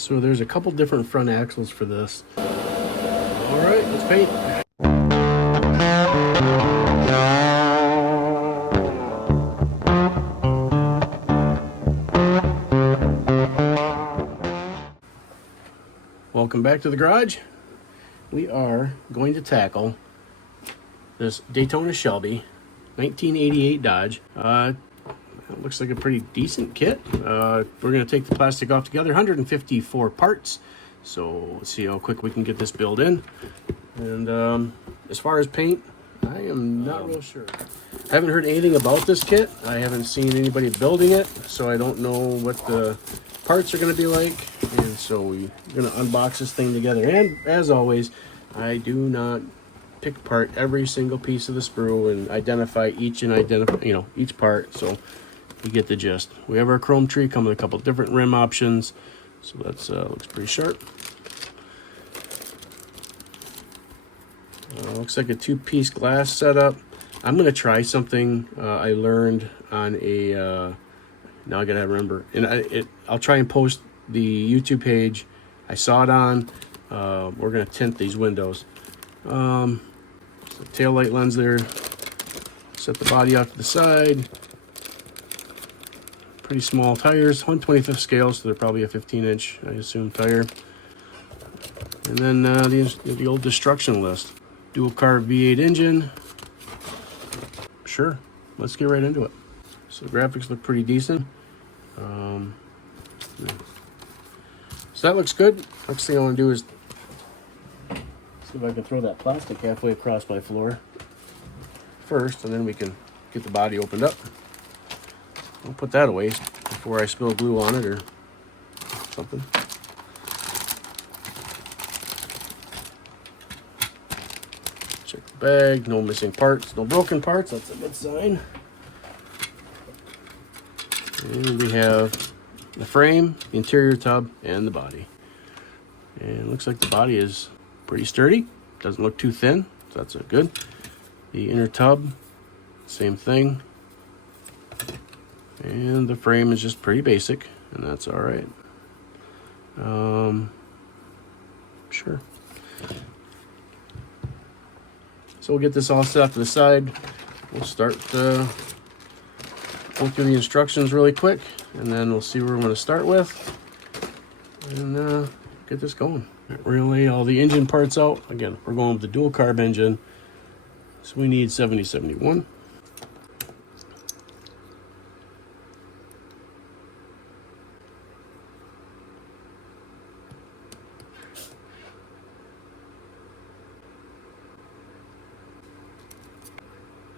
So there's a couple different front axles for this. All right, let's paint. Welcome back to the garage. We are going to tackle this Daytona Shelby 1988 Dodge. It looks like a pretty decent kit. We're going to take the plastic off together, 154 parts. So let's see how quick we can get this built in. And as far as paint, I am not real sure. I haven't heard anything about this kit. I haven't seen anybody building it, so I don't know what the parts are going to be like. And so we're going to unbox this thing together. And as always, I do not pick apart every single piece of the sprue and identify each part. So you get the gist. We have our chrome tree, come with a couple different rim options. So that's looks pretty sharp. Looks like a two-piece glass setup. I'm gonna try something I learned on a. Now I gotta remember, and I'll try and post the YouTube page I saw it on. We're gonna tint these windows. So tail light lens there. Set the body off to the side. Pretty small tires, 1/25 scale, so they're probably a 15-inch, I assume, tire. And then the old destruction list. Dual carb V8 engine. Sure, let's get right into it. So the graphics look pretty decent. So that looks good. Next thing I want to do is see if I can throw that plastic halfway across my floor first, and then we can get the body opened up. I'll put that away before I spill glue on it or something. Check the bag, no missing parts, no broken parts, that's a good sign. And we have the frame, the interior tub, and the body. And it looks like the body is pretty sturdy, doesn't look too thin, so that's good. The inner tub, same thing. And the frame is just pretty basic, and that's all right. Sure. So we'll get this all set off to the side. We'll start going through the instructions really quick, and then we'll see where we're going to start with, and get this going. Relay all the engine parts out. Again, we're going with the dual carb engine, so we need 7071.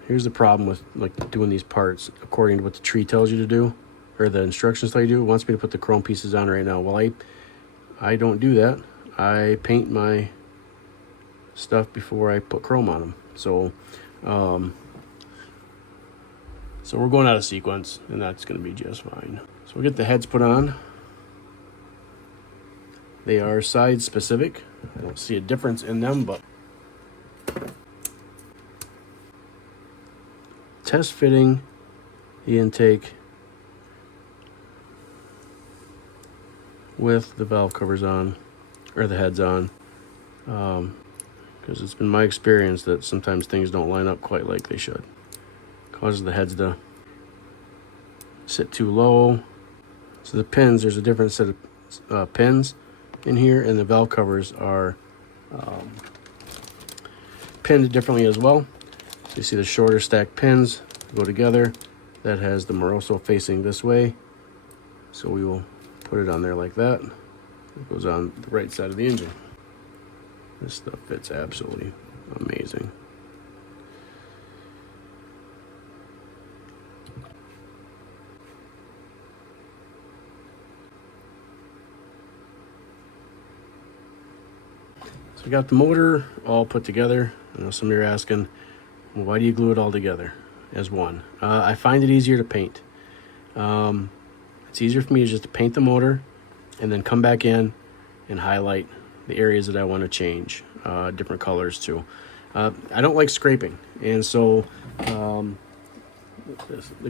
Here's the problem with like doing these parts according to what the tree tells you to do, or the instructions tell you to do. It wants me to put the chrome pieces on right now. Well, I don't do that. I paint my stuff before I put chrome on them. So so we're going out of sequence, and that's going to be just fine. So we'll get the heads put on. They are side specific. I don't see a difference in them, but test fitting the intake with the valve covers on, or the heads on, because it's been my experience that sometimes things don't line up quite like they should. Causes the heads to sit too low. So the pins, there's a different set of pins in here, and the valve covers are pinned differently as well. So you see the shorter stacked pins go together. That has the Moroso facing this way. So we will put it on there like that. It goes on the right side of the engine. This stuff fits absolutely amazing. So we got the motor all put together. I know some of you are asking, well, why do you glue it all together as one? I find it easier to paint. It's easier for me just to paint the motor and then come back in and highlight the areas that I want to change, different colors too. I don't like scraping, and so the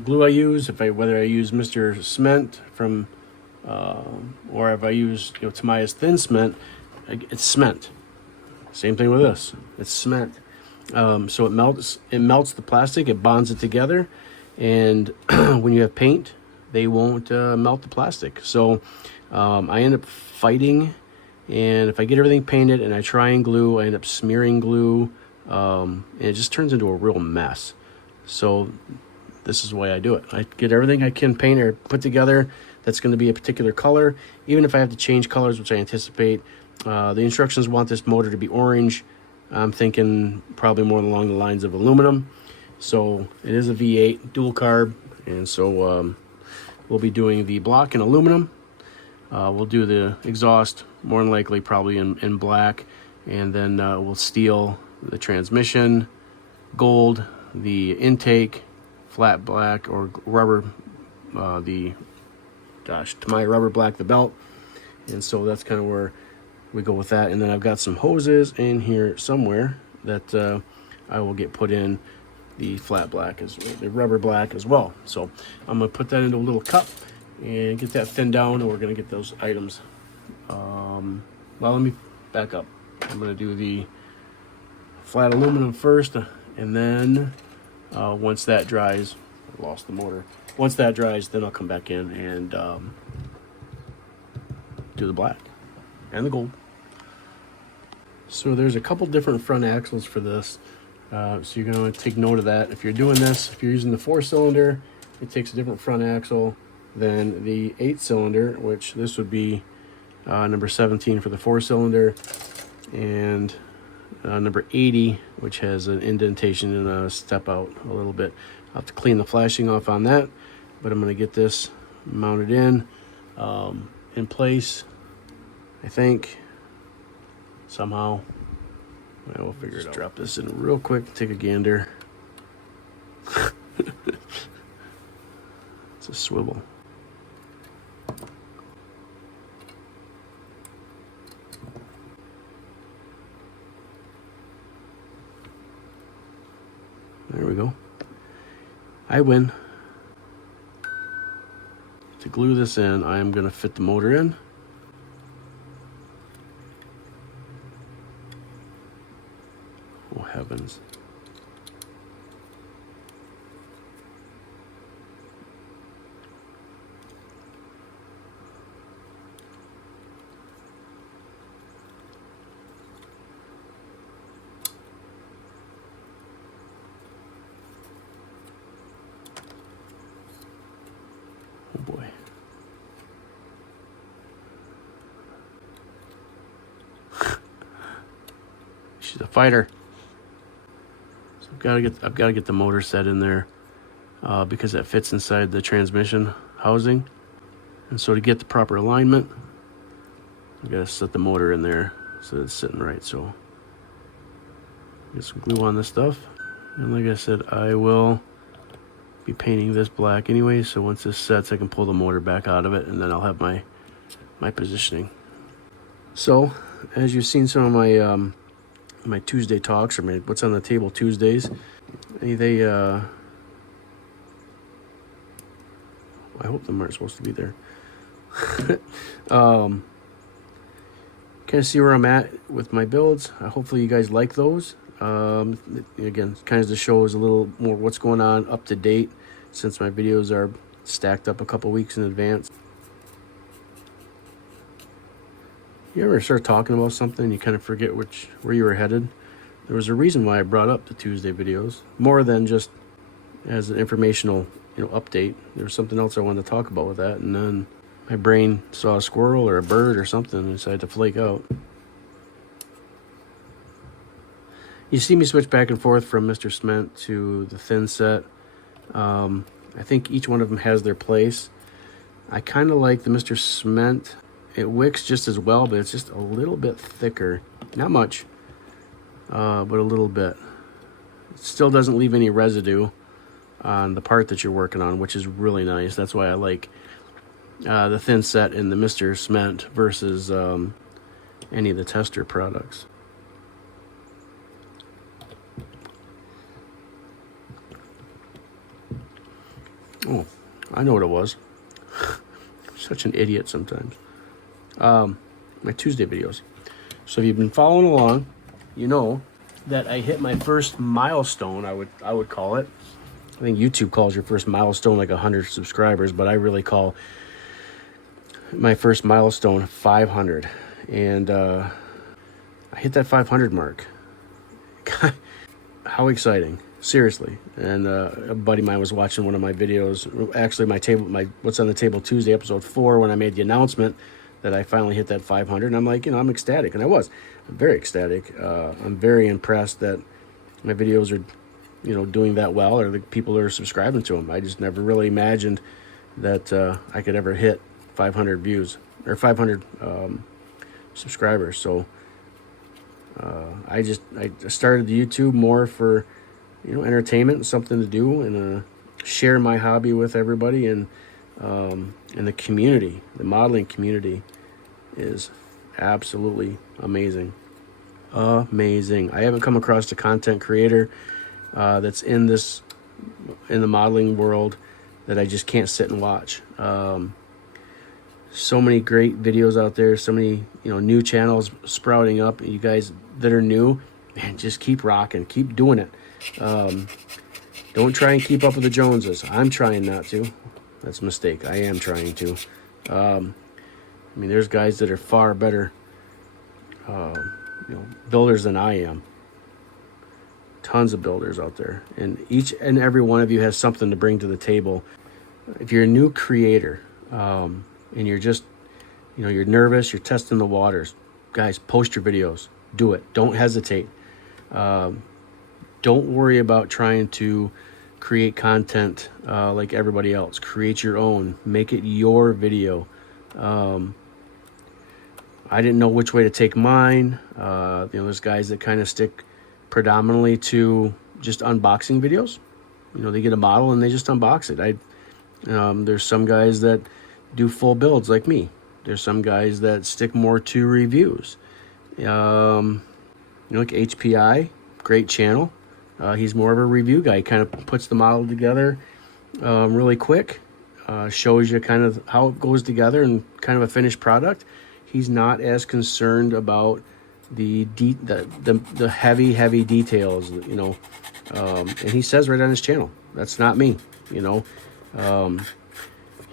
glue I use, whether I use Mr. Cement from or if I use Tamiya's thin cement, it's cement. Same thing with this. It's cement. So it melts the plastic, it bonds it together, and when you have paint, they won't melt the plastic. So I end up fighting, and if I get everything painted and I try and glue, I end up smearing glue, and it just turns into a real mess. So this is the way I do it. I get everything I can paint or put together that's going to be a particular color, even if I have to change colors, which I anticipate. The instructions want this motor to be orange. I'm thinking probably more along the lines of aluminum. So it is a V8 dual carb, and so we'll be doing the block in aluminum. We'll do the exhaust more than likely probably in black, and then we'll steel the transmission, gold the intake, flat black or rubber, Tamiya rubber black the belt. And so that's kind of where we go with that. And then I've got some hoses in here somewhere that I will get put in the flat black, the rubber black as well. So I'm gonna put that into a little cup and get that thinned down, and we're gonna get those items. Well, let me back up. I'm gonna do the flat aluminum first, and then once that dries, I lost the motor. Once that dries, then I'll come back in and do the black and the gold. So there's a couple different front axles for this. So you're going to take note of that. If you're doing this, if you're using the 4-cylinder, it takes a different front axle than the 8-cylinder, which this would be number 17 for the 4-cylinder, and number 80, which has an indentation and a step out a little bit. I'll have to clean the flashing off on that, but I'm going to get this mounted in place, I think, somehow. We'll figure it out. Drop this in real quick, take a gander. It's a swivel. There we go. I win. To glue this in, I am going to fit the motor in. Oh heavens. Oh boy. She's a fighter. So I've got to get the motor set in there because that fits inside the transmission housing. And so to get the proper alignment, I've got to set the motor in there so that it's sitting right. So get some glue on this stuff. And like I said, I will be painting this black anyway, so once this sets I can pull the motor back out of it, and then I'll have my positioning. So as you've seen some of my Tuesday talks, or my what's on the table Tuesdays, they I hope them aren't supposed to be there. Kind of see where I'm at with my builds. Hopefully you guys like those. Again, kind of the show is a little more what's going on up to date, since my videos are stacked up a couple weeks in advance. You ever start talking about something and you kind of forget where you were headed? There was a reason why I brought up the Tuesday videos, more than just as an informational update. There was something else I wanted to talk about with that, and then my brain saw a squirrel or a bird or something and decided to flake out. You see me switch back and forth from Mr. Cement to the thin set. I think each one of them has their place. I kind of like the Mr. Cement. It wicks just as well, but it's just a little bit thicker. Not much, but a little bit. It still doesn't leave any residue on the part that you're working on, which is really nice. That's why I like the thin set in the Mr. Cement versus any of the tester products. Oh, I know what it was. Such an idiot sometimes. My Tuesday videos. So if you've been following along, you know that I hit my first milestone, I would call it. I think YouTube calls your first milestone like 100 subscribers, but I really call my first milestone 500. And I hit that 500 mark. How exciting. Seriously. And a buddy of mine was watching one of my videos, actually my What's on the Table Tuesday, episode 4, when I made the announcement that I finally hit that 500. And I'm like, I'm ecstatic. And I'm very ecstatic. I'm very impressed that my videos are, doing that well, or the people are subscribing to them. I just never really imagined that I could ever hit 500 views or 500 subscribers. So I started the YouTube more for, entertainment, something to do, and share my hobby with everybody. And the community, the modeling community, is absolutely amazing. Amazing. I haven't come across a content creator that's in the modeling world that I just can't sit and watch. So many great videos out there, so many new channels sprouting up. You guys that are new, man, just keep rocking, keep doing it. Don't try and keep up with the Joneses. I'm trying not to. That's a mistake. I am trying to. There's guys that are far better builders than I am. Tons of builders out there, and each and every one of you has something to bring to the table. If you're a new creator, and you're just, you're nervous, you're testing the waters, guys, post your videos. Do it. Don't hesitate. Don't worry about trying to create content like everybody else. Create your own. Make it your video. I didn't know which way to take mine. There's guys that kind of stick predominantly to just unboxing videos. They get a model and they just unbox it. There's some guys that do full builds like me. There's some guys that stick more to reviews. Like HPI, great channel. He's more of a review guy. He kind of puts the model together really quick, shows you kind of how it goes together and kind of a finished product. He's not as concerned about the heavy details, and he says right on his channel, that's not me.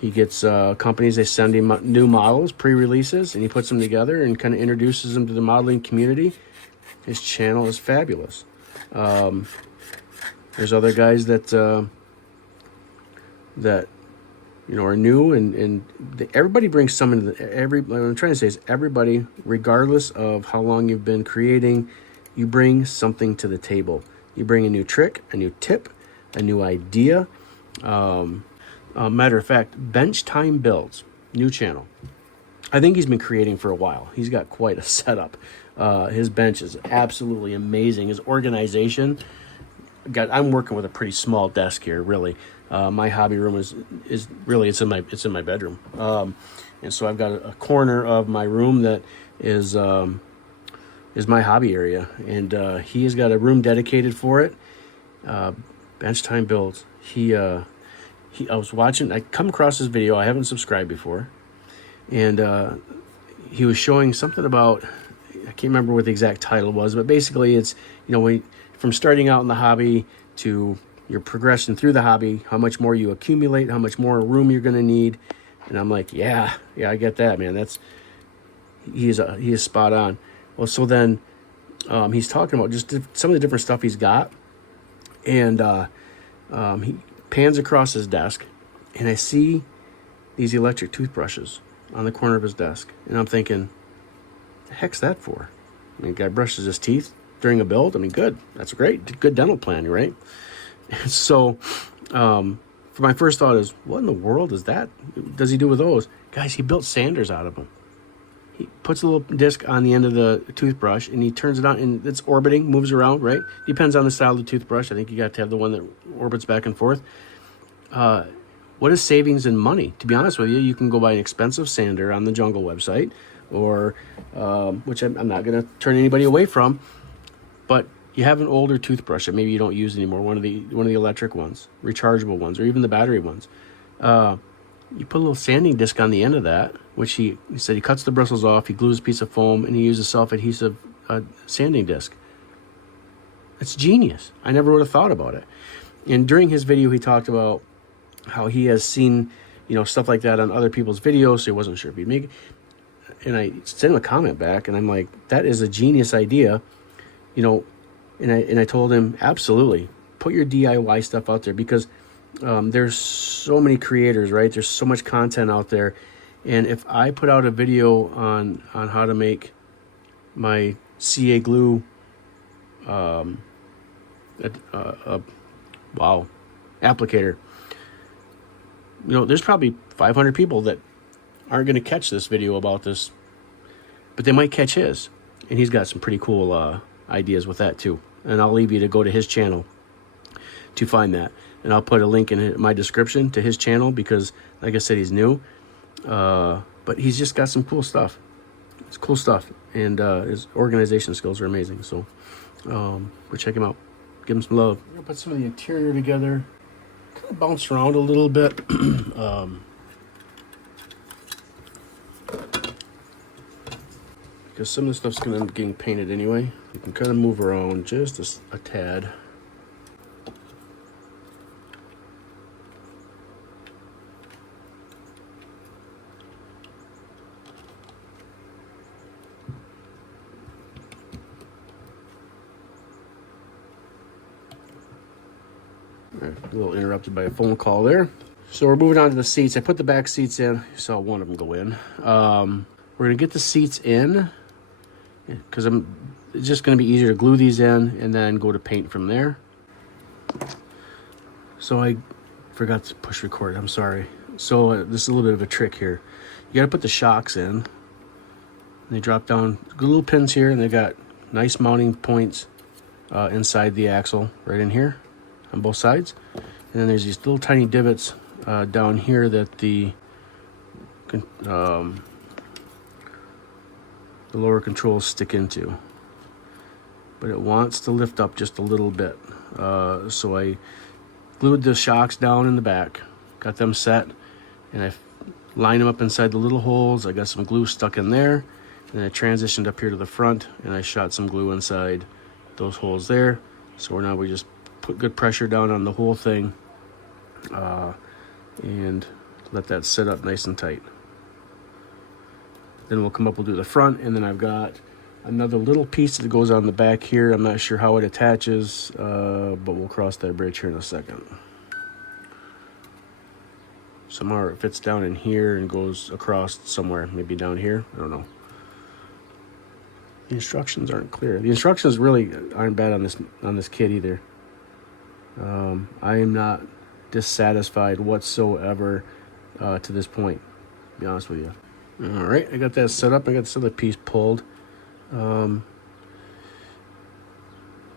He gets companies, they send him new models, pre-releases, and he puts them together and kind of introduces them to the modeling community. His channel is fabulous. There's other guys that are new, and everybody brings something to what I'm trying to say is everybody, regardless of how long you've been creating, you bring something to the table. You bring a new trick, a new tip, a new idea. Matter of fact, Bench Time Builds, new channel. I think he's been creating for a while. He's got quite a setup. His bench is absolutely amazing. His organization, I'm working with a pretty small desk here, really. My hobby room is really, it's in my bedroom. And so I've got a corner of my room that is my hobby area, and he has got a room dedicated for it. Bench Time Builds. I was watching, I come across his video, I haven't subscribed before, and he was showing something about, I can't remember what the exact title was, but basically it's, from starting out in the hobby to your progression through the hobby, how much more you accumulate, how much more room you're going to need. And I'm like, yeah, I get that, man. He is spot on. Well, so then he's talking about just some of the different stuff he's got, and he pans across his desk, and I see these electric toothbrushes on the corner of his desk, and I'm thinking, the heck's that for? Guy brushes his teeth during a build. Good. That's great. Good dental plan, right? So, for my first thought is, what in the world does he do with those? Guys, he built sanders out of them. He puts a little disc on the end of the toothbrush, and he turns it on, and it's orbiting, moves around, right? Depends on the style of the toothbrush. I think you got to have the one that orbits back and forth. What is savings in money? To be honest with you, you can go buy an expensive sander on the Jungle website, or which I'm not going to turn anybody away from, but you have an older toothbrush that maybe you don't use anymore, one of the electric ones, rechargeable ones, or even the battery ones. you put a little sanding disc on the end of that, which he said he cuts the bristles off, he glues a piece of foam, and he uses self-adhesive sanding disc. It's genius. I never would have thought about it. And during his video, he talked about how he has seen, you know, stuff like that on other people's videos, so he wasn't sure if he'd make it. And I sent him a comment back, and I'm like, that is a genius idea, you know. And I told him, absolutely, put your DIY stuff out there, because there's so many creators, right? There's so much content out there. And if I put out a video on how to make my CA glue, applicator, you know, there's probably 500 people that aren't going to catch this video about this, but they might catch his. And he's got some pretty cool ideas with that too. And I'll leave you to go to his channel to find that. And I'll put a link in my description to his channel, because, like I said, he's new. But he's just got some cool stuff. It's cool stuff. And his organization skills are amazing. So go check him out. Give him some love. I'm going to put some of the interior together. Kind of bounce around a little bit. Because some of the stuff's going to end up getting painted anyway. You can kind of move around just a tad. A little interrupted by a phone call there. So we're moving on to the seats. I put the back seats in. You saw one of them go in. We're going to get the seats in, because it's just going to be easier to glue these in and then go to paint from there. So I forgot to push record. I'm sorry. So this is a little bit of a trick here. You got to put the shocks in. And they drop down, little pins here, and they got nice mounting points inside the axle right in here on both sides. And then there's these little tiny divots down here that the lower controls stick into. But it wants to lift up just a little bit. So I glued the shocks down in the back, got them set, and I lined them up inside the little holes. I got some glue stuck in there, and I transitioned up here to the front, and I shot some glue inside those holes there. So now we just put good pressure down on the whole thing and let that sit up nice and tight. Then we'll come up, we'll do the front, and then I've got another little piece that goes on the back here. I'm not sure how it attaches, but we'll cross that bridge here in a second. Somehow it fits down in here and goes across somewhere, maybe down here, I don't know. The instructions aren't clear. The instructions really aren't bad on this kit either. I am not dissatisfied whatsoever to this point, to be honest with you. All right, I got that set up. I got this other piece pulled. Now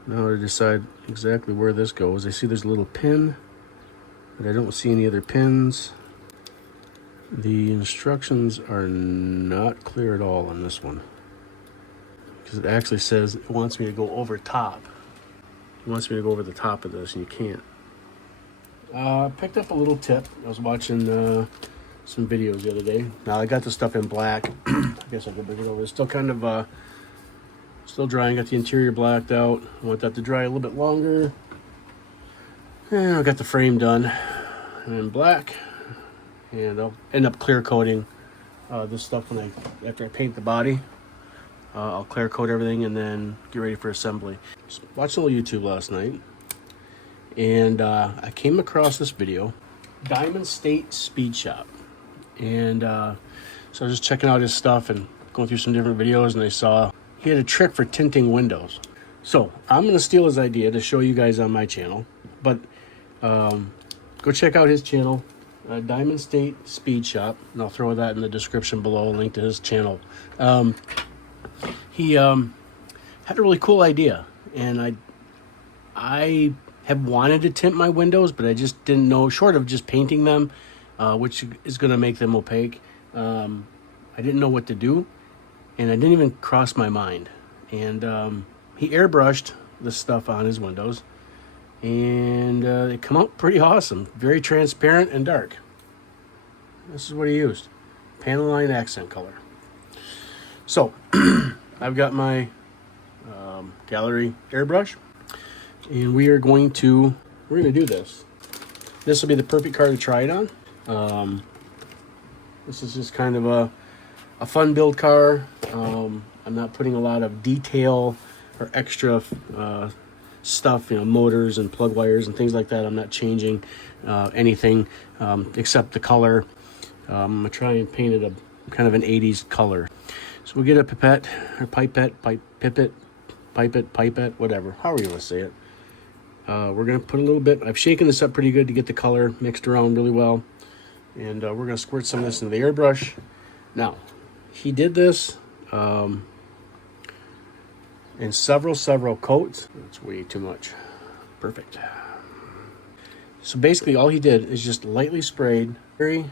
to decide exactly where this goes. I see there's a little pin, but I don't see any other pins. The instructions are not clear at all on this one, because it actually says it wants me to go over top. It wants me to go over the top of this, and you can't. Picked up a little tip. I was watching some videos the other day. Now I got the stuff in black. I guess I'll go bring it over. It's still kind of still drying. Got the interior blacked out. I want that to dry a little bit longer. And I got the frame done in black, and I'll end up clear coating this stuff after I paint the body. I'll clear coat everything and then get ready for assembly. Just watched a little YouTube last night, and I came across this video, Diamond State Speed Shop. And so I was just checking out his stuff and going through some different videos, and I saw he had a trick for tinting windows. So I'm going to steal his idea to show you guys on my channel, but go check out his channel, Diamond State Speed Shop, and I'll throw that in the description below, a link to his channel. He had a really cool idea, and I have wanted to tint my windows, but I just didn't know, short of just painting them, which is going to make them opaque. I didn't know what to do, and I didn't even cross my mind. And he airbrushed this stuff on his windows, and they come out pretty awesome. Very transparent and dark. This is what he used. Panel line accent color. So, I've got my gallery airbrush, and we're going to do this. This will be the perfect car to try it on. This is just kind of a fun build car. I'm not putting a lot of detail or extra stuff, motors and plug wires and things like that. I'm not changing anything except the color. I'm going to try and paint it a kind of an 80s color. So we'll get a pipette, or pipette, whatever, however you want to say it. We're going to put a little bit, I've shaken this up pretty good to get the color mixed around really well. And we're going to squirt some of this into the airbrush. Now, he did this in several coats. That's way too much. Perfect. So basically all he did is just lightly sprayed, very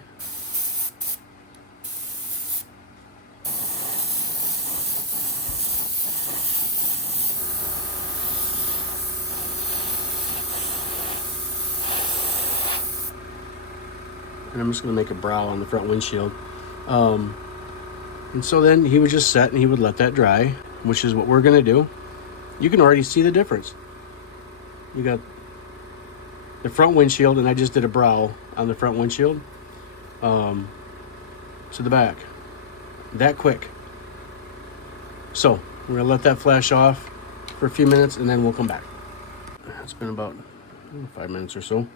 and I'm just going to make a brow on the front windshield. And so then he would just set and he would let that dry, which is what we're going to do. You can already see the difference. You got the front windshield, and I just did a brow on the front windshield to the back. That quick. So we're going to let that flash off for a few minutes, and then we'll come back. It's been about 5 minutes or so.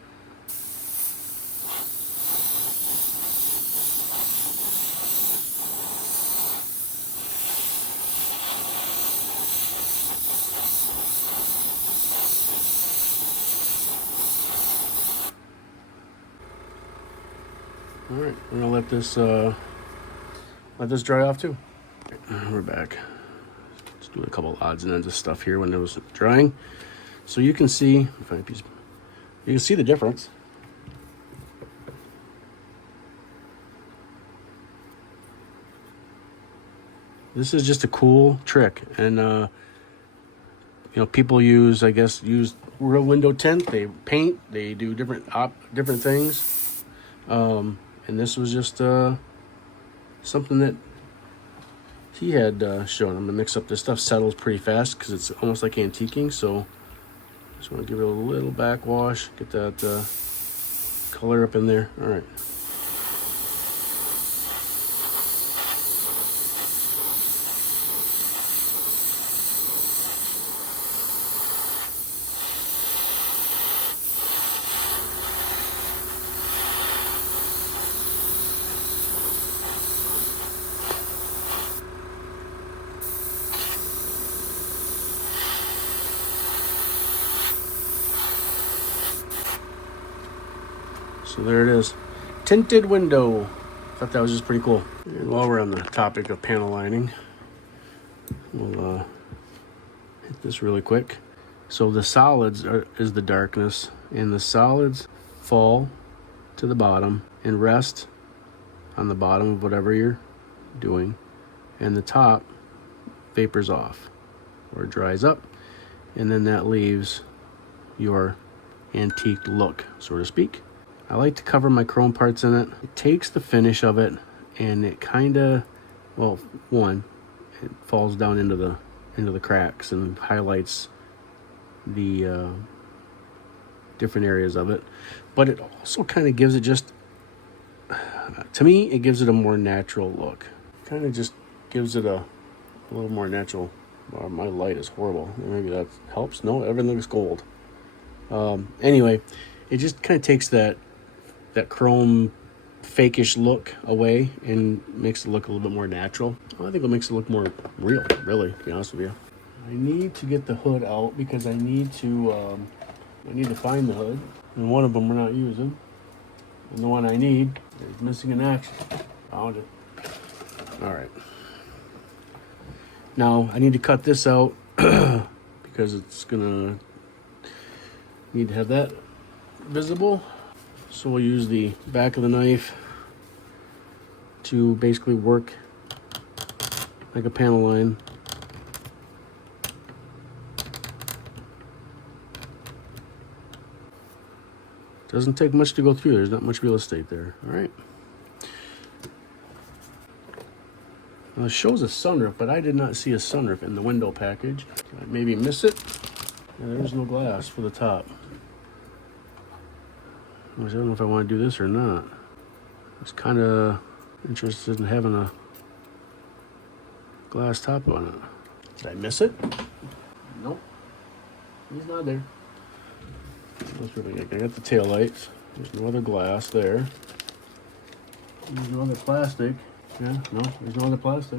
All right, we're gonna let this dry off too. We're back. Let's do a couple odds and ends of stuff here when it was drying, so you can see. You can see the difference. This is just a cool trick, and people use real window tint. They paint. They do different things. And this was just something that he had shown. I'm going to mix up this stuff. Settles pretty fast because it's almost like antiquing. So just want to give it a little backwash. Get that color up in there. All right. So there it is. Tinted window. Thought that was just pretty cool. And while we're on the topic of panel lining, we'll hit this really quick. So the solids is the darkness, and the solids fall to the bottom and rest on the bottom of whatever you're doing, and the top vapors off or dries up, and then that leaves your antique look, so to speak. I like to cover my chrome parts in it. It takes the finish of it, and it kind of, well, it falls down into the cracks and highlights the different areas of it. But it also kind of gives it to me, it gives it a more natural look. Kind of just gives it a little more natural. Well, my light is horrible. Maybe that helps. No, everything looks gold. Anyway, it just kind of takes that chrome fakeish look away and makes it look a little bit more natural. I think it makes it look more real, really, to be honest with you. I need to get the hood out because I need to find the hood. And one of them we're not using. And the one I need is missing in action. Found it. All right. Now I need to cut this out because it's gonna need to have that visible. So we'll use the back of the knife to basically work like a panel line. Doesn't take much to go through. There's not much real estate there. All right. Well, it shows a sunroof, but I did not see a sunroof in the window package. Did I maybe miss it? Yeah, there's no glass for the top. I don't know if I want to do this or not. I was kind of interested in having a glass top on it. Did I miss it? Nope. He's not there. That's really good. I got the tail lights. There's no other glass there. There's no other plastic. Yeah, no, there's no other plastic.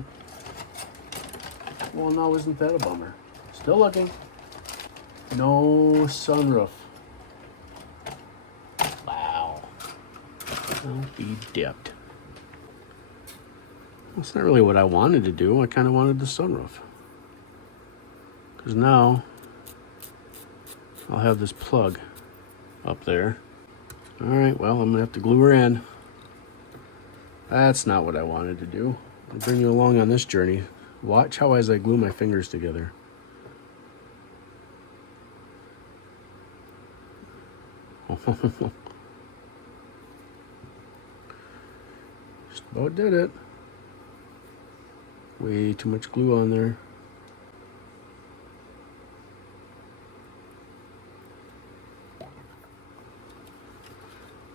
Well, no, isn't that a bummer? Still looking. No sunroof. Wow. Don't be dipped. That's not really what I wanted to do. I kind of wanted the sunroof. Because now I'll have this plug up there. All right, well, I'm gonna have to glue her in. That's not what I wanted to do. I'll bring you along on this journey. Watch how as I glue my fingers together. Just about did it. Way too much glue on there.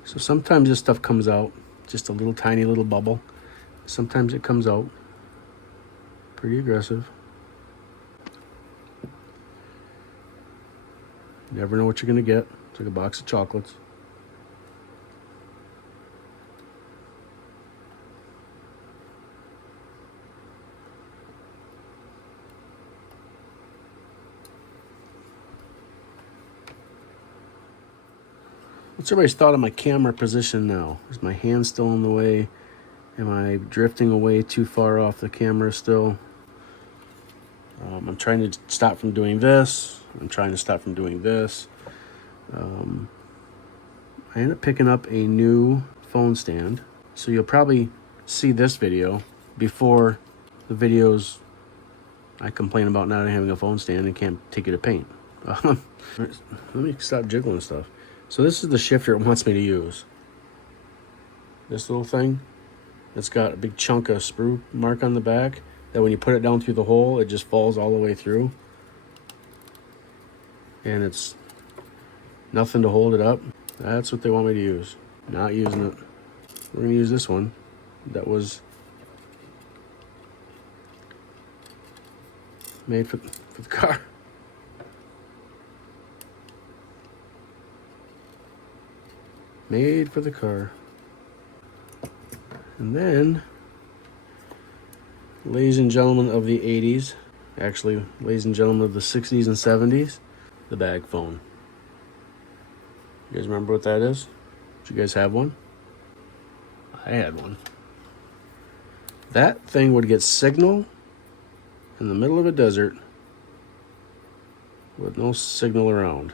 So sometimes this stuff comes out, just a little tiny little bubble. Sometimes it comes out pretty aggressive. You never know what you're gonna get. It's like a box of chocolates. What's everybody's thought of my camera position now? Is my hand still in the way? Am I drifting away too far off the camera still? I'm trying to stop from doing this. I'm trying to stop from doing this. I ended up picking up a new phone stand. So you'll probably see this video before the videos I complain about not having a phone stand and can't take it to paint. Let me stop jiggling stuff. So this is the shifter it wants me to use. This little thing, it's got a big chunk of sprue mark on the back that when you put it down through the hole, it just falls all the way through. And it's nothing to hold it up. That's what they want me to use. Not using it. We're gonna use this one that was made for the car. Made for the car. And then, ladies and gentlemen of the 80s, actually, ladies and gentlemen of the 60s and 70s, the bag phone. You guys remember what that is? Did you guys have one? I had one. That thing would get signal in the middle of a desert with no signal around.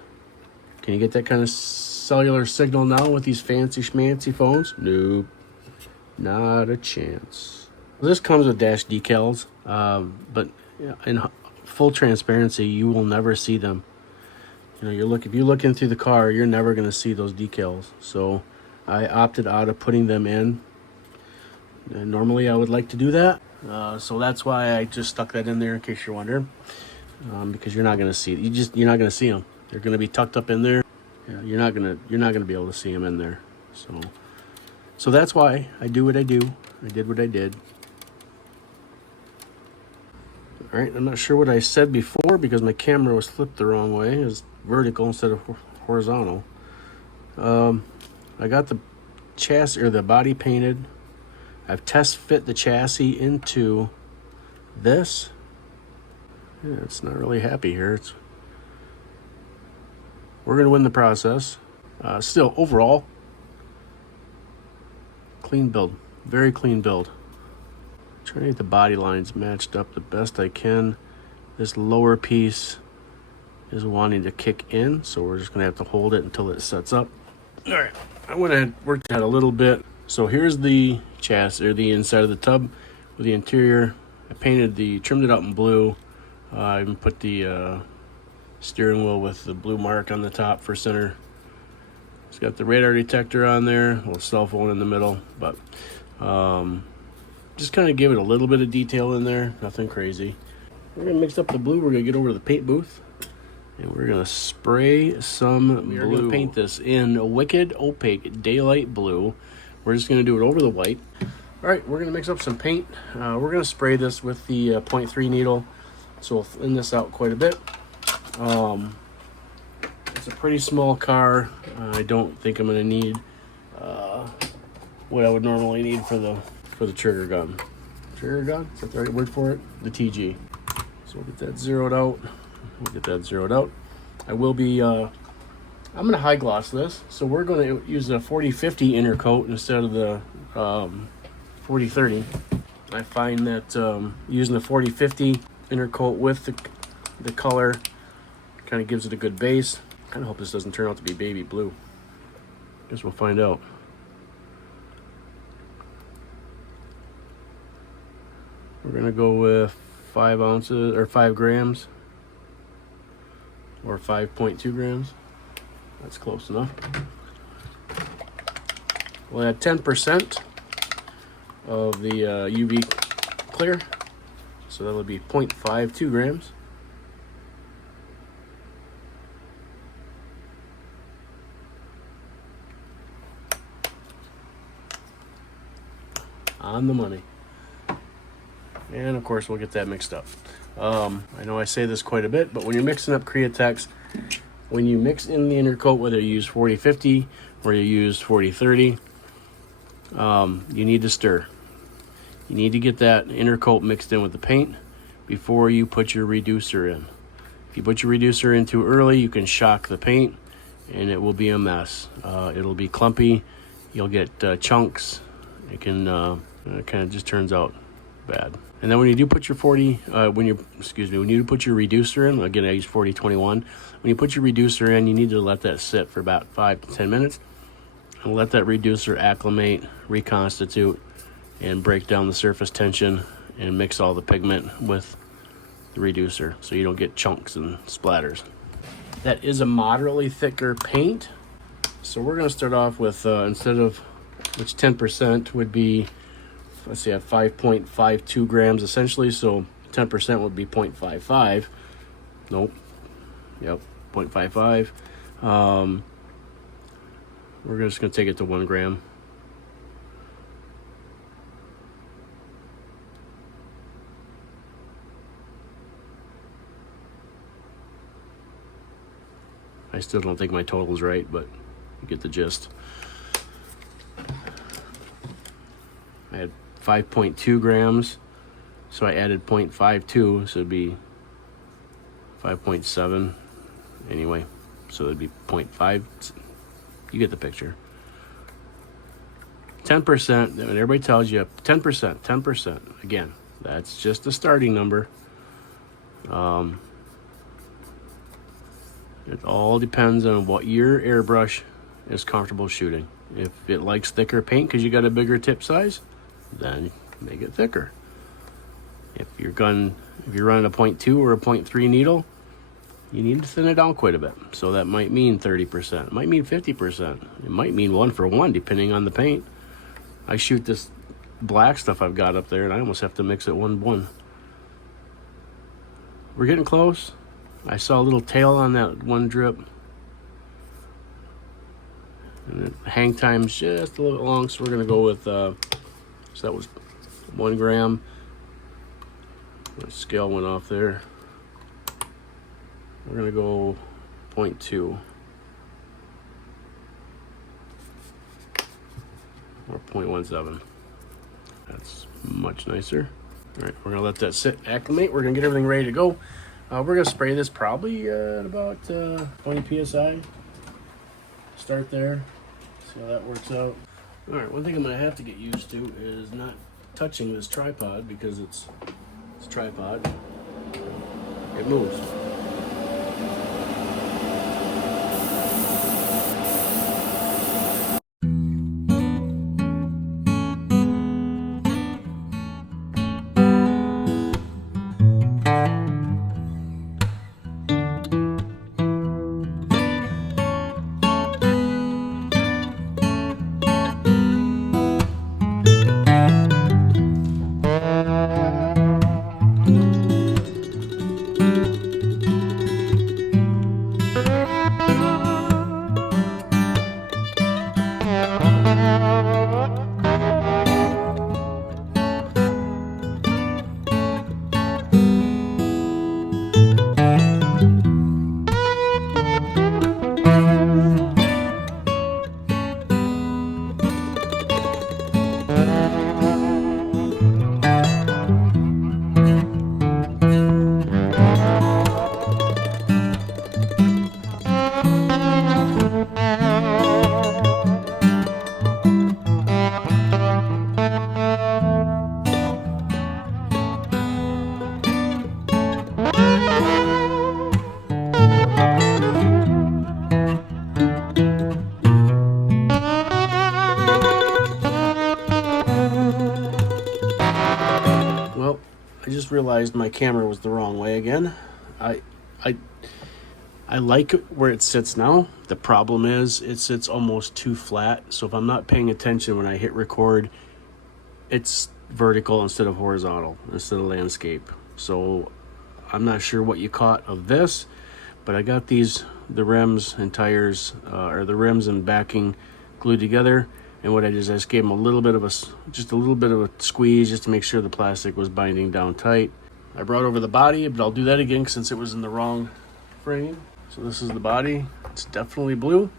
Can you get that kind of cellular signal now with these fancy schmancy phones? Nope, not a chance. Well, this comes with dash decals, but in full transparency, you will never see them. You know, if you look in through the car, you're never going to see those decals. So I opted out of putting them in. And normally I would like to do that, so that's why I just stuck that in there in case you're wondering. Because you're not going to see it. You're not going to see them. They're going to be tucked up in there. Yeah, you're not gonna be able to see them in there. So that's why I do what I do. I did what I did. All right, I'm not sure what I said before because my camera was flipped the wrong way. It was vertical instead of horizontal. I got the chassis or the body painted. I've test fit the chassis into this. Yeah, it's not really happy here. We're going to win the process. Still, overall, clean build. Very clean build. Trying to get the body lines matched up the best I can. This lower piece is wanting to kick in, so we're just going to have to hold it until it sets up. All right, I went ahead and worked that a little bit. So here's the chassis, or the inside of the tub with the interior. I trimmed it out in blue. I even put the steering wheel with the blue mark on the top for center. It's got the radar detector on there, a little cell phone in the middle, but Just kind of give it a little bit of detail in there, nothing crazy. We're gonna mix up the blue. We're gonna get over to the paint booth, and we're gonna spray some blue. We are gonna paint this in a Wicked Opaque Daylight Blue. We're just gonna do it over the white. All right, we're gonna mix up some paint. We're gonna spray this with the 0.3 needle, so we'll thin this out quite a bit. It's a pretty small car. I don't think I'm gonna need what I would normally need for the trigger gun. Trigger gun? Is that the right word for it? The TG. So we'll get that zeroed out. I will be, I'm going to high gloss this. So we're going to use a 40-50 inner coat instead of the 40-30. I find that using the 40-50 inner coat with the color kind of gives it a good base. Kind of hope this doesn't turn out to be baby blue. Guess we'll find out. We're gonna go with 5 ounces or 5 grams or 5.2 grams. That's close enough. We'll add 10% of the UV clear, so that'll be 0.52 grams. On the money. And of course we'll get that mixed up. I know I say this quite a bit, but when you're mixing up Createx, when you mix in the inner coat, whether you use 40-50 or you use 40-30, you need to stir. You need to get that inner coat mixed in with the paint before you put your reducer in. If you put your reducer in too early, you can shock the paint and it will be a mess. It'll be clumpy, you'll get chunks. It can it kind of just turns out bad. And then when you do put your when you put your reducer in, again I use 40-21. When you put your reducer in, you need to let that sit for about 5 to 10 minutes and let that reducer acclimate, reconstitute, and break down the surface tension and mix all the pigment with the reducer so you don't get chunks and splatters. That is a moderately thicker paint, so we're going to start off with instead of which 10% would be, let's see, at 5.52 grams essentially, so 10% would be 0.55. Nope. Yep, 0.55. We're just going to take it to 1 gram. I still don't think my total's right, but you get the gist. I had 5.2 grams, so I added 0.52, so it'd be 5.7 anyway, so it'd be 0.5. You get the picture. 10%, when everybody tells you 10%, again, that's just a starting number. It all depends on what your airbrush is comfortable shooting. If it likes thicker paint because you got a bigger tip size, then make it thicker. If you're running a 0.2 or a 0.3 needle, you need to thin it down quite a bit. So that might mean 30%, it might mean 50%, it might mean 1-for-1 depending on the paint. I shoot this black stuff I've got up there and I almost have to mix it 1-1. We're getting close. I saw a little tail on that one drip. And the hang time's just a little bit long, so we're gonna go with, so that was 1 gram. My scale went off there. We're gonna go 0.2. Or 0.17. That's much nicer. All right, we're gonna let that sit, acclimate. We're gonna get everything ready to go. We're gonna spray this probably at about 20 psi. Start there, see how that works out. All right, one thing I'm gonna have to get used to is not touching this tripod because it's a tripod. It moves. realized my camera was the wrong way again. I I like it where it sits now. The problem is it sits almost too flat. So if I'm not paying attention when I hit record, it's vertical instead of horizontal, instead of landscape. So I'm not sure what you caught of this, but I got the rims and tires, or the rims and backing glued together. And what I did is I just gave them a little bit of a squeeze just to make sure the plastic was binding down tight. I brought over the body, but I'll do that again since it was in the wrong frame. So this is the body. It's definitely blue,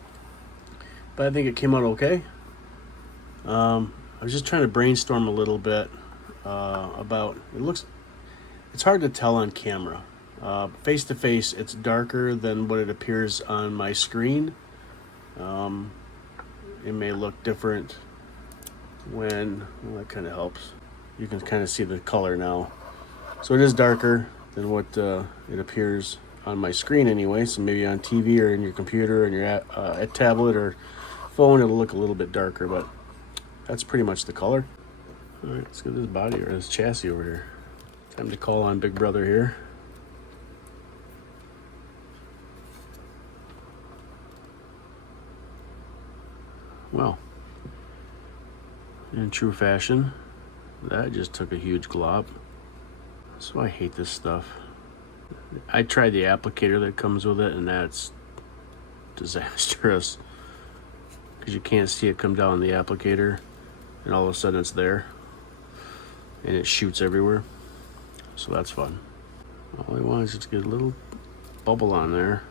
but I think it came out okay. I was just trying to brainstorm a little bit about, it's hard to tell on camera. Face to face, it's darker than what it appears on my screen. It may look different when, well, that kind of helps. You can kind of see the color now. So it is darker than what it appears on my screen anyway. So maybe on TV or in your computer and your tablet or phone, it'll look a little bit darker, but that's pretty much the color. All right, let's get this body or this chassis over here. Time to call on Big Brother here. Well, in true fashion, that just took a huge glob. So I hate this stuff. I tried the applicator that comes with it, and that's disastrous because you can't see it come down the applicator, and all of a sudden it's there and it shoots everywhere. So that's fun. All I want is just get a little bubble on there.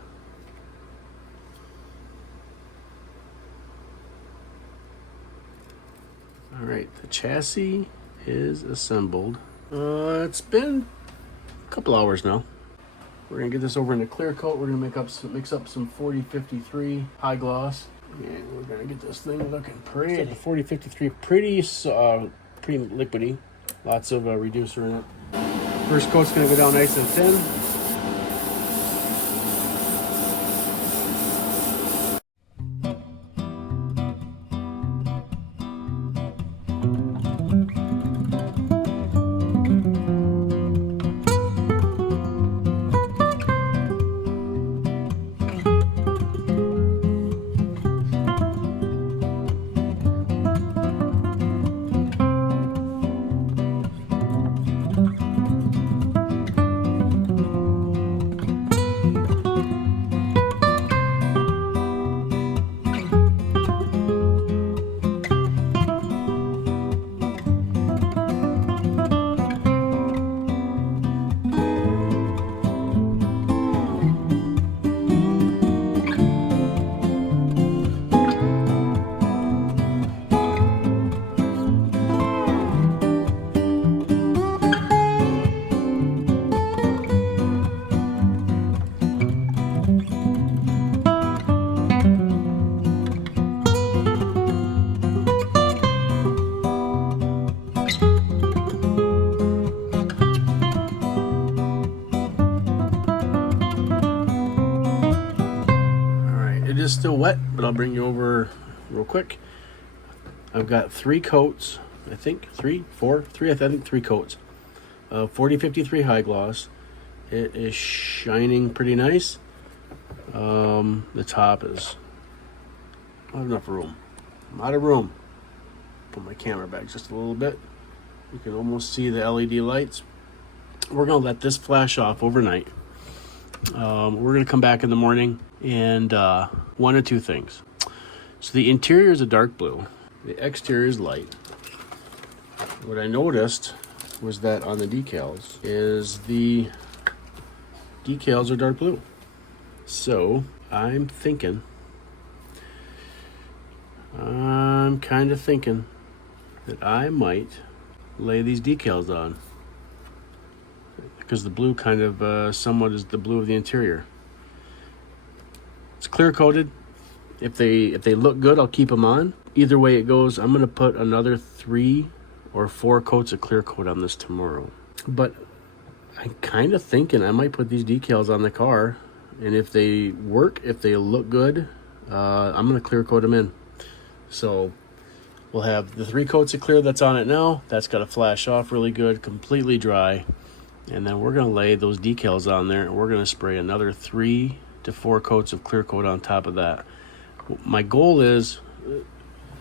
All right, the chassis is assembled. It's been a couple hours now. We're gonna get this over into clear coat. We're gonna mix up some 4053 high gloss, and we're gonna get this thing looking pretty. The 4053 pretty liquidy. Lots of reducer in it. First coat's gonna go down nice and thin. Is still wet, but I'll bring you over real quick. I've got 3 coats, I think 3 coats of 4053 high gloss. It is shining pretty nice. The top is not enough room. I'm out of room. Put my camera back just a little bit. You can almost see the LED lights. We're gonna let this flash off overnight. We're gonna come back in the morning and one of two things. So the interior is a dark blue, the exterior is light. What I noticed was that on the decals is the decals are dark blue. So I'm kind of thinking that I might lay these decals on, because the blue kind of somewhat is the blue of the interior. It's clear coated. If they look good, I'll keep them on. Either way it goes, I'm gonna put another 3 or 4 coats of clear coat on this tomorrow. But I'm kind of thinking I might put these decals on the car, and if they work, if they look good, I'm gonna clear coat them in. So we'll have the 3 coats of clear that's on it now. That's got to flash off really good, completely dry. And then we're going to lay those decals on there, and we're going to spray another 3 to 4 coats of clear coat on top of that. My goal is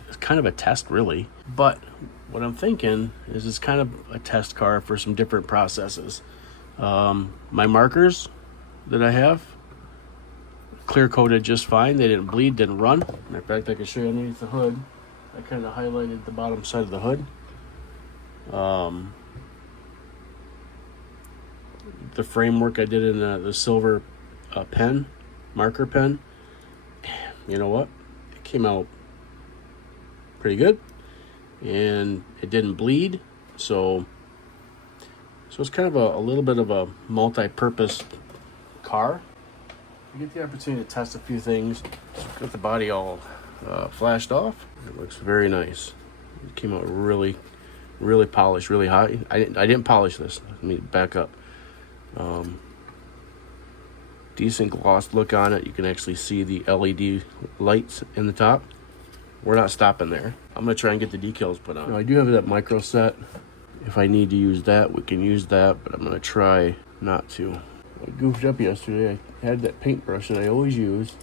it's kind of a test, really, but what I'm thinking is it's kind of a test car for some different processes. My markers that I have clear coated just fine. They didn't bleed, didn't run. Matter of fact, I can show you underneath the hood. I kind of highlighted the bottom side of the hood. The framework I did in the silver pen, marker pen. You know what? It came out pretty good, and it didn't bleed. So it's kind of a little bit of a multi-purpose car. You get the opportunity to test a few things. Got the body all flashed off. It looks very nice. It came out really, really polished, really high. I didn't polish this. Let me back up. Decent gloss look on it. You can actually see the LED lights in the top. We're not stopping there. I'm gonna try and get the decals put on. Now, I do have that micro set. If I need to use that, we can use that, but I'm gonna try not to. I goofed up yesterday. I had that paintbrush that I always use,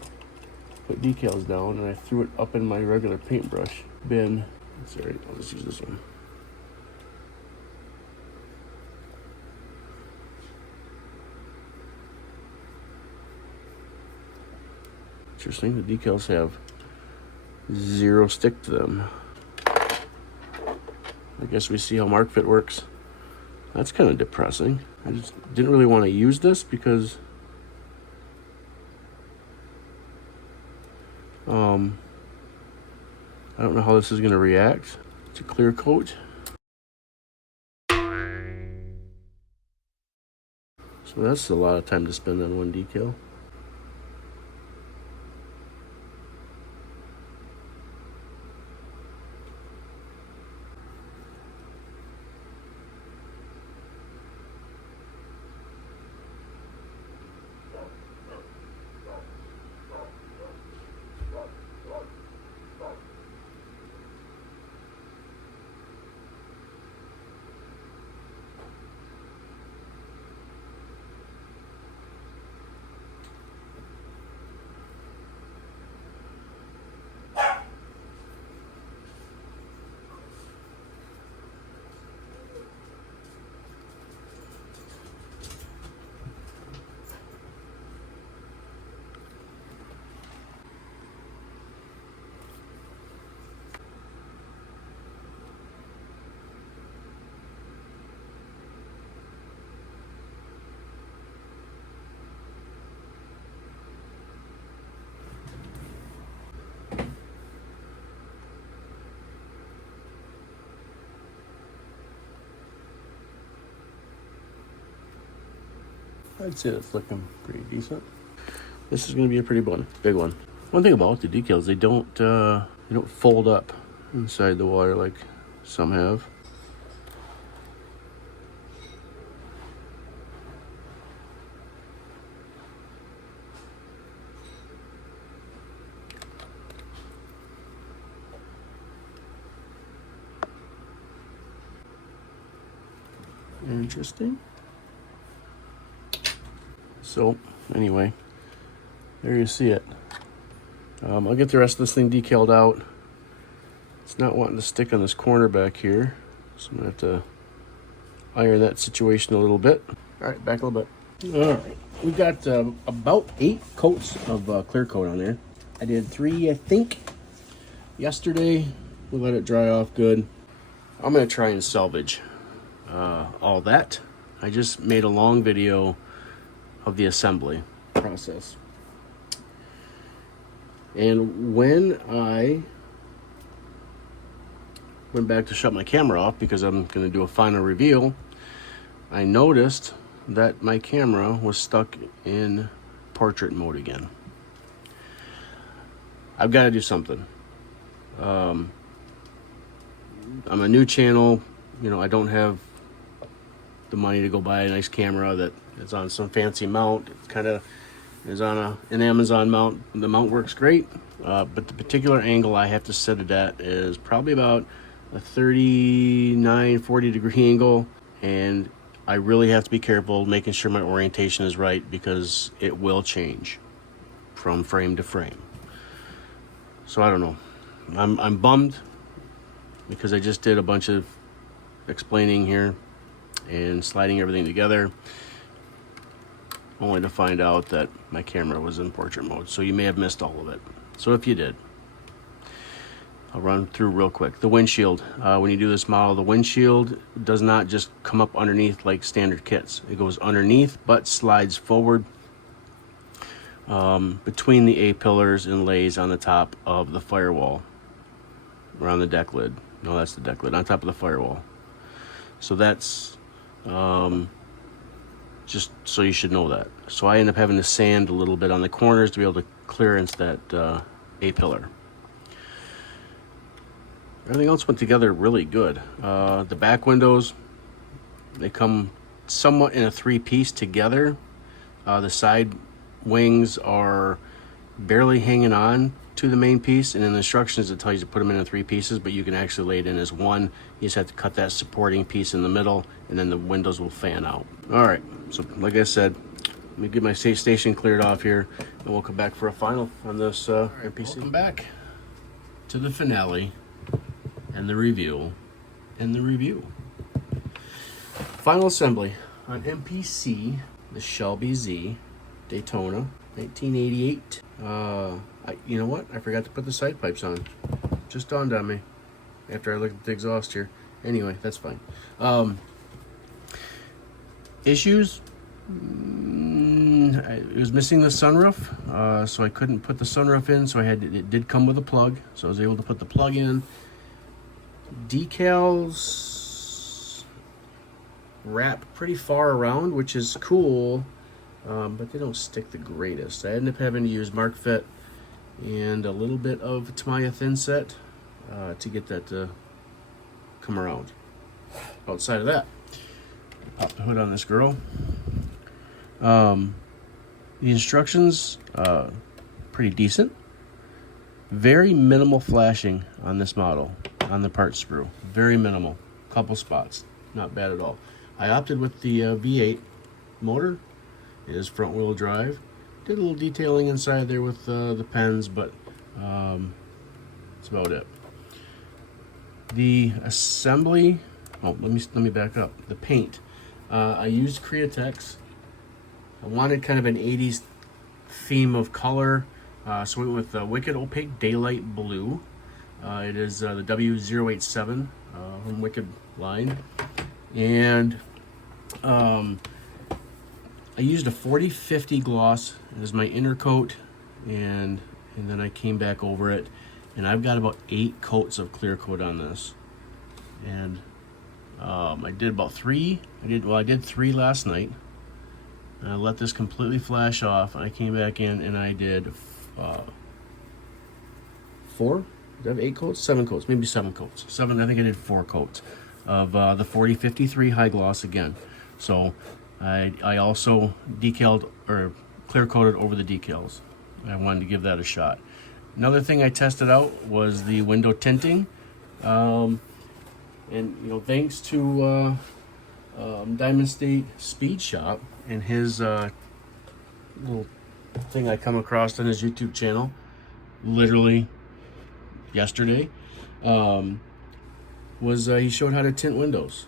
put decals down, and I threw it up in my regular paintbrush bin. That's all right, I'll just use this one. Interesting, the decals have 0 stick to them. I guess we see how Mark Fit works. That's kind of depressing. I just didn't really want to use this because I don't know how this is going to react. It's a clear coat. So that's a lot of time to spend on one decal. I'd say it's looking pretty decent. This is going to be a pretty big one. One thing about the decals, they don't fold up inside the water like some have. Interesting. So anyway, there you see it. I'll get the rest of this thing decaled out. It's not wanting to stick on this corner back here, so I'm gonna have to iron that situation a little bit. All right, back a little bit. All right, we got about 8 coats of clear coat on there. I did 3, I think, yesterday. We'll let it dry off good. I'm gonna try and salvage all that. I just made a long video of the assembly process. And when I went back to shut my camera off because I'm going to do a final reveal, I noticed that my camera was stuck in portrait mode again. I've got to do something. I'm a new channel. You know, I don't have the money to go buy a nice camera that is on some fancy mount. It kind of is on an Amazon mount. The mount works great, but the particular angle I have to set it at is probably about a 39, 40 degree angle, and I really have to be careful making sure my orientation is right because it will change from frame to frame. So I don't know. I'm bummed because I just did a bunch of explaining here and sliding everything together, only to find out that my camera was in portrait mode. So you may have missed all of it. So if you did, I'll run through real quick. The windshield, when you do this model, the windshield does not just come up underneath like standard kits. It goes underneath but slides forward between the A-pillars and lays on the top of the firewall, around the deck lid. No, that's the deck lid, on top of the firewall. So that's just so you should know that. So I end up having to sand a little bit on the corners to be able to clearance that A-pillar. Everything else went together really good. The back windows, they come somewhat in a three-piece together. The side wings are barely hanging on to the main piece, and in the instructions it tells you to put them in three pieces, but you can actually lay it in as one. You just have to cut that supporting piece in the middle, and then the windows will fan out. All right, so like I said, let me get my station cleared off here, and we'll come back for a final on this MPC. Welcome back to the finale and the review Final assembly on MPC, the Shelby Z Daytona 1988. You know what? I forgot to put the side pipes on. Just dawned on me after I looked at the exhaust here. Anyway, that's fine. Issues? It was missing the sunroof, so I couldn't put the sunroof in. So it did come with a plug, so I was able to put the plug in. Decals wrap pretty far around, which is cool, but they don't stick the greatest. I ended up having to use Mark Fit and a little bit of Tamiya thin set to get that to come around. Outside of that, pop the hood on this girl. The instructions, pretty decent. Very minimal flashing on this model, on the part sprue. Very minimal. Couple spots. Not bad at all. I opted with the V8 motor. It is front wheel drive. Did a little detailing inside there with the pens, but that's about it. The assembly, let me back up. The paint, I used Createx. I wanted kind of an 80s theme of color, so we went with the Wicked Opaque Daylight Blue. It is the W087 from Wicked line, and I used a 4050 gloss as my inner coat, and then I came back over it, and I've got about 8 coats of clear coat on this, and I did about 3. I did 3 last night. And I let this completely flash off, and I came back in and I did 4. Did I have 8 coats? 7 coats, maybe 7 coats. 7. I think I did 4 coats of the 4053 high gloss again. So I also decaled or clear coated over the decals. I wanted to give that a shot. Another thing I tested out was the window tinting, and thanks to Diamond State Speed Shop and his little thing I come across on his YouTube channel, literally yesterday, was he showed how to tint windows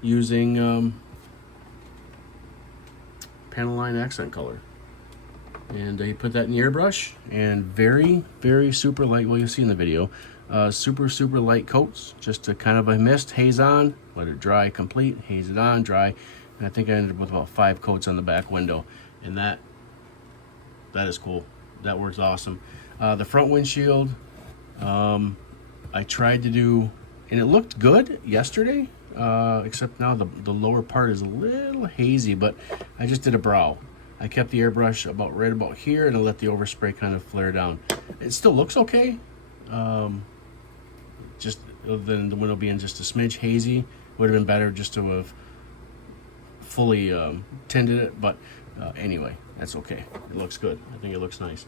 using panel line accent color, and he put that in the airbrush, and very, very super light. Well, you'll see in the video, super light coats, just to kind of a mist, haze on, let it dry complete, haze it on, dry, and I think I ended up with about 5 coats on the back window, and that is cool. That works awesome. The front windshield, I tried to do, and it looked good yesterday, except now the lower part is a little hazy, but I just did a brow. I kept the airbrush right about here, and I let the overspray kind of flare down. It still looks okay. Just other than the window being just a smidge hazy, would have been better just to have fully tinted it, but anyway, that's okay. It looks good. I think it looks nice.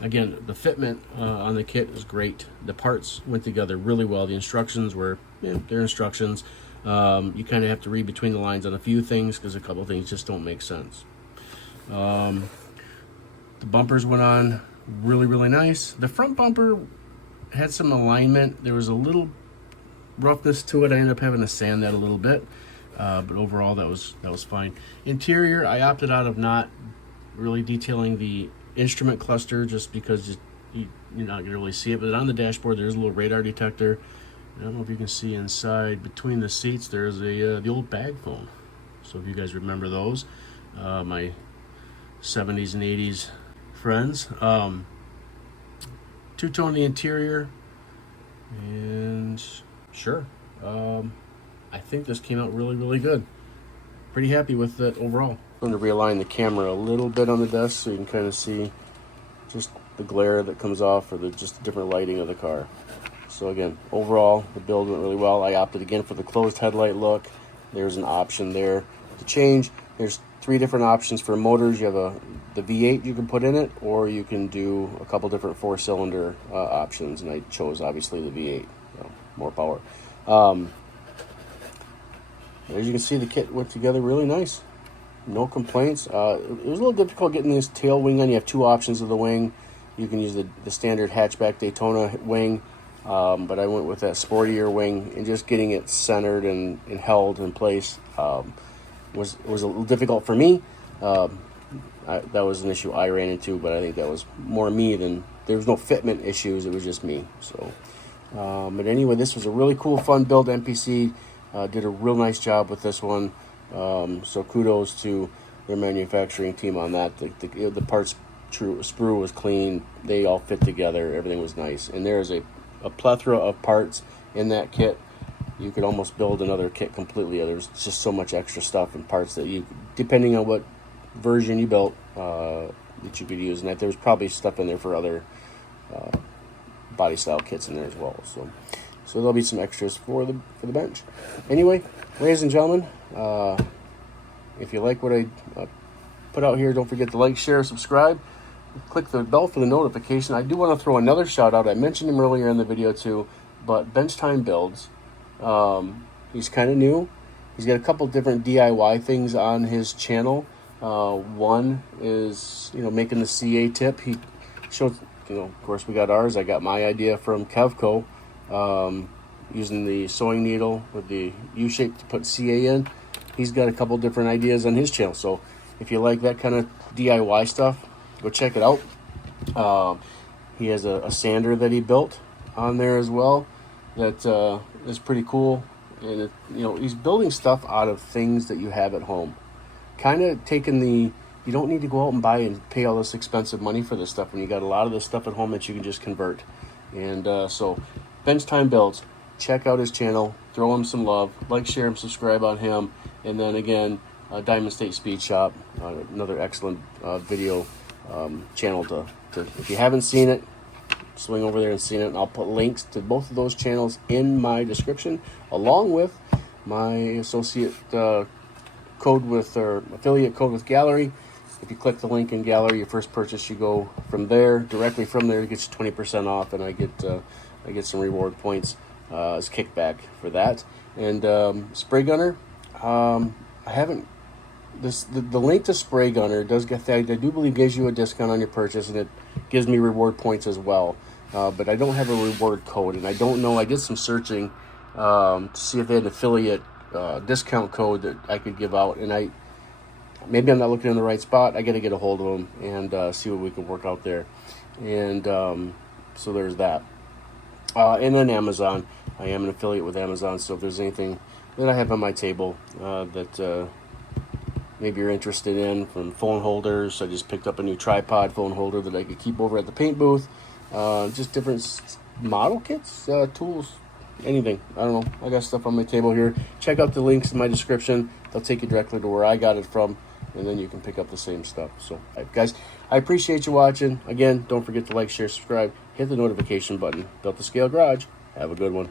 Again, the fitment on the kit is great. The parts went together really well. The instructions were, they're instructions. You kind of have to read between the lines on a few things because a couple things just don't make sense. The bumpers went on really, really nice. The front bumper had some alignment. There was a little roughness to it. I ended up having to sand that a little bit, but overall that was fine. Interior, I opted out of not really detailing the instrument cluster just because you're not gonna really see it. But on the dashboard, there's a little radar detector. I don't know if you can see inside between the seats. There's the old bag phone. So if you guys remember those, my 70s and 80s friends. Two-tone the interior, and sure, I think this came out really, really good. Pretty happy with it overall. I'm going to realign the camera a little bit on the desk so you can kind of see just the glare that comes off, or just the different lighting of the car. So again, overall, the build went really well. I opted again for the closed headlight look. There's an option there to change. There's 3 different options for motors. You have the V8 you can put in it, or you can do a couple different 4-cylinder options, and I chose obviously the V8, more power. As you can see, the kit went together really nice. No complaints. It was a little difficult getting this tail wing on. You have 2 options of the wing. You can use the standard hatchback Daytona wing, but I went with that sportier wing, and just getting it centered and held in place was a little difficult for me. That was an issue I ran into, but I think that was more me than, there was no fitment issues, it was just me. So, but anyway, this was a really cool, fun build. MPC did a real nice job with this one. So kudos to their manufacturing team on that. The parts sprue was clean. They all fit together. Everything was nice. And there's a plethora of parts in that kit. You could almost build another kit completely. There's just so much extra stuff and parts that you, depending on what version you built, that you could use. And there was probably stuff in there for other body style kits in there as well. So there'll be some extras for the bench. Anyway, ladies and gentlemen, if you like what I put out here, don't forget to like, share, subscribe. Click the bell for the notification. I do want to throw another shout out. I mentioned him earlier in the video too, but Bench Time Builds. He's kind of new. He's got a couple different DIY things on his channel. One is, making the CA tip. He showed, of course we got ours. I got my idea from Kevco, using the sewing needle with the U-shape to put CA in. He's got a couple different ideas on his channel. So if you like that kind of DIY stuff, go check it out. He has a sander that he built on there as well. That is pretty cool. And he's building stuff out of things that you have at home. Kind of taking you don't need to go out and buy and pay all this expensive money for this stuff when you got a lot of this stuff at home that you can just convert. And so Bench Time Builds, check out his channel, throw him some love, like, share, and subscribe on him. And then again, Diamond State Speed Shop, another excellent video channel to if you haven't seen it, swing over there and see it. And I'll put links to both of those channels in my description, along with my associate code with, or affiliate code with Gallery. If you click the link in Gallery, your first purchase, you go from there, directly from there, it gets you 20% off, and I get some reward points as kickback for that. And Spray Gunner, I haven't, the link to Spray Gunner does get that, I do believe gives you a discount on your purchase, and it gives me reward points as well. But I don't have a reward code, and I don't know, I did some searching to see if they had an affiliate discount code that I could give out, and maybe I'm not looking in the right spot. I got to get a hold of them and see what we can work out there. And so there's that. And then Amazon. I am an affiliate with Amazon, so if there's anything that I have on my table that maybe you're interested in, from phone holders. I just picked up a new tripod phone holder that I could keep over at the paint booth. Just different model kits, tools, anything. I don't know. I got stuff on my table here. Check out the links in my description. They'll take you directly to where I got it from, and then you can pick up the same stuff. So, guys, I appreciate you watching. Again, don't forget to like, share, subscribe, hit the notification button. Built to Scale Garage. Have a good one.